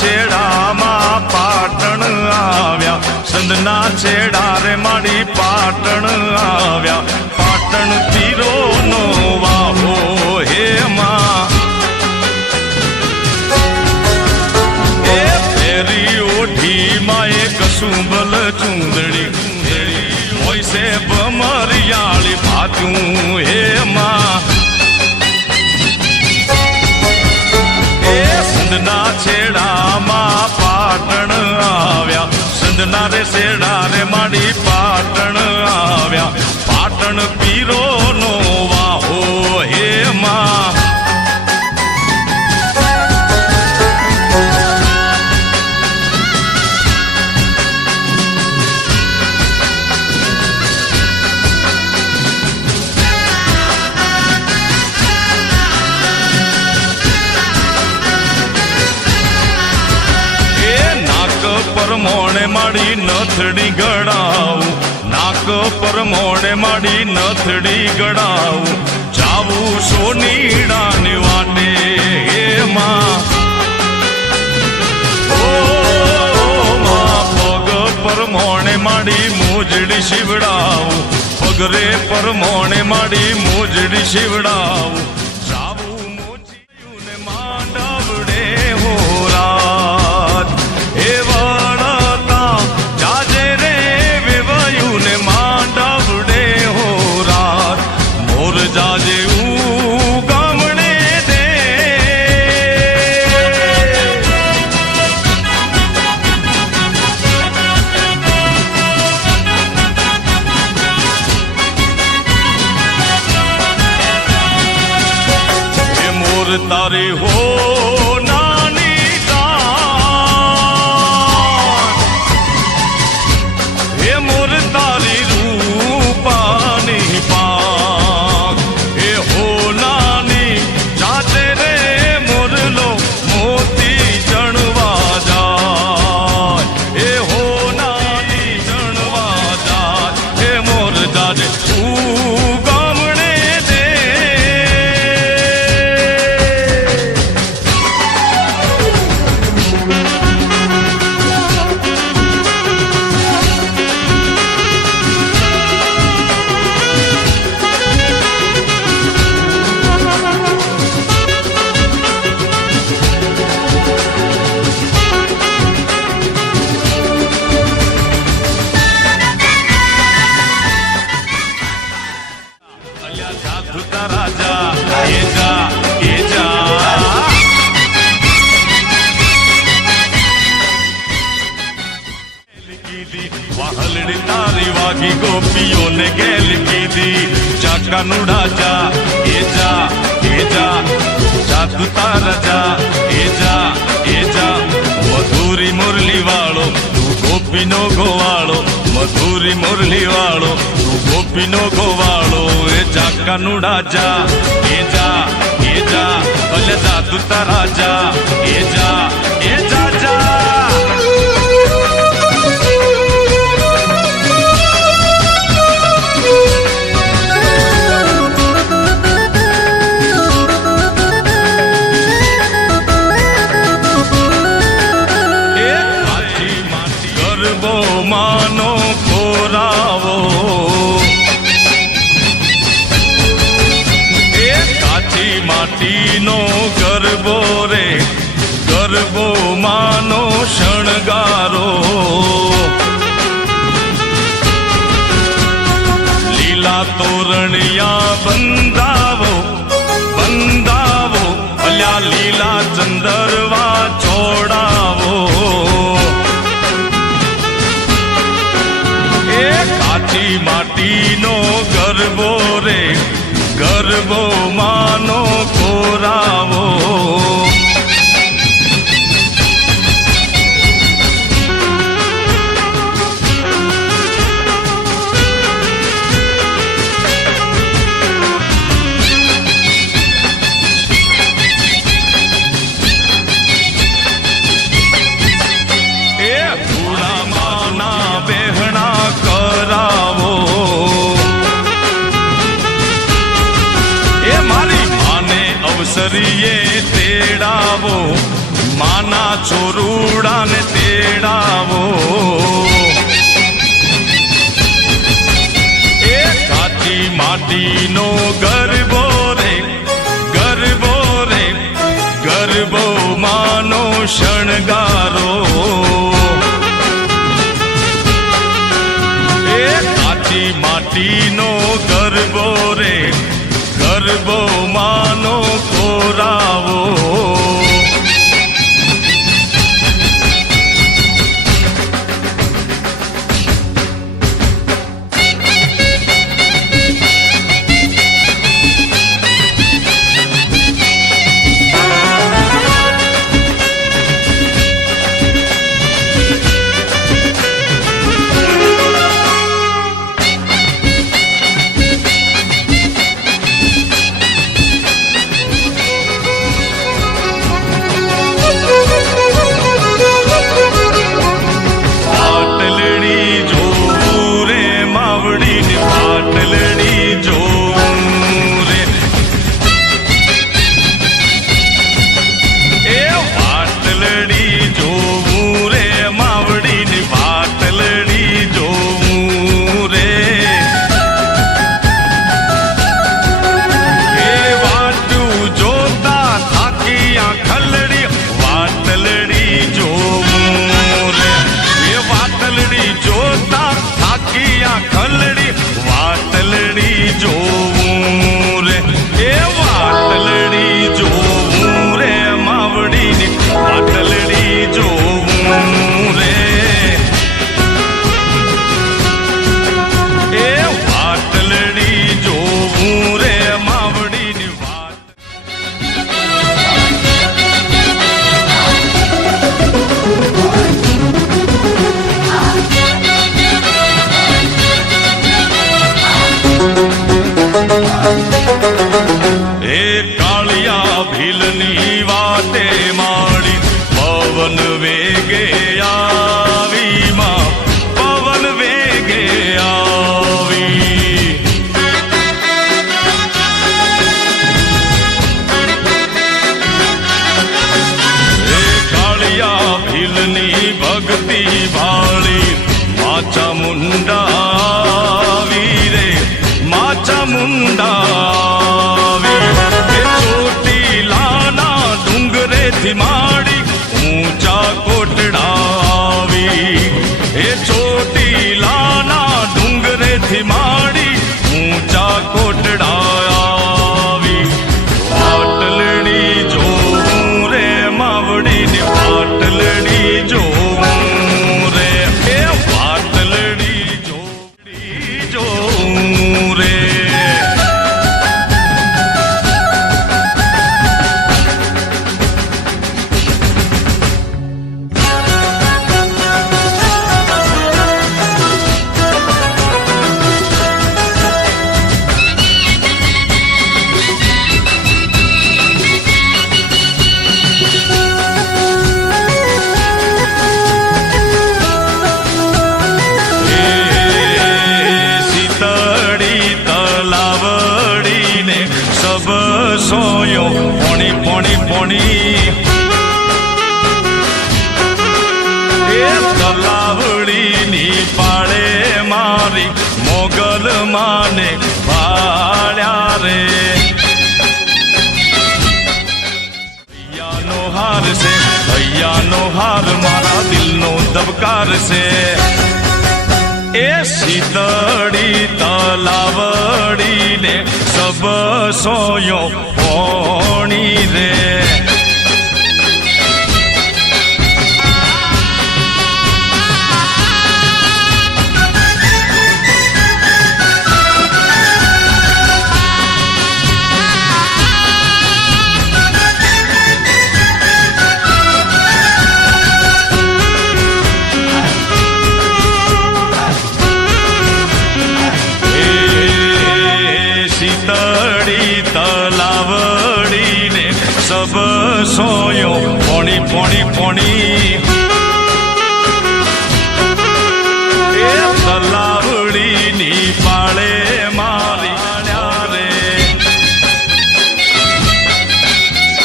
છેડામાં પાટણ આવ્યા. સંતના છેડા રે મારી પાટણ આવ્યા. પાટણ તીરોનો વાહો હે માં એ ફેરી ઓઠી માં એ કસુંબલ ચૂંદડી. હોય છે બમરિયાળી ભાતું હે માં એ સંતના છે પાટણ આવ્યા. સંજના રે શેડા રે માડી પાટણ આવ્યા. પાટણ પીરો નથડી ગળાવું નાક પર મોડે માડી નથડી ગળાવું જાવું સોનીડાની વાટે માં. પગ પર મોણે માડી મોજડી શિવડાવું. પગરે પર મોણે માડી મોજડી શિવડાવું. તારી હો కనుడాచా ఏజా ఏజా జాగుతారజా ఏజా ఏజా మధురి మురళివాళో నువ్వు గోపినో గోవాళో మధురి మురళివాళో నువ్వు గోపినో గోవాళో ఏజా కనుడాచా ఏజా ఏజా భలే జాతుతారాజా ఏజా ఏజా జా. તોરણિયા બંધાવો બંધાવો અલ્યા લીલા ચંદરવા છોડાવો એ કાચી માટીનો ગરબો રે ગરબો માનો शरणगार એ કાળિયા ભીલની વાટે માડી પવન વેગે આવી માં, પવન વેગે આવી. એ કાળિયા ભીલની ભક્તિ ભાળી, માચા મુંડા આવી રે, માચા મુંડા Simão. પોણી એ તલાવડીની પાળે મારી મોગલ માને ભાળ્યા રે. હાર છે, હૈયાનો હાર મારા દિલનો દબકાર છે. એ શીતળી તલાવડીને સબ સોયો પોણી રે સબ સોયો પોણી પોણી પોણી એ તલાવડીની મારી રે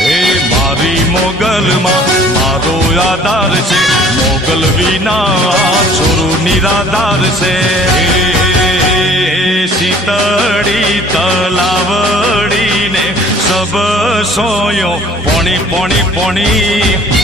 હે મારી મોગલમાં મારો આધાર છે મોગલ વિના છોરું નિરાધાર છે હે શીતળી તલાવડીને સબ સોયો પોણી પોણી પોણી.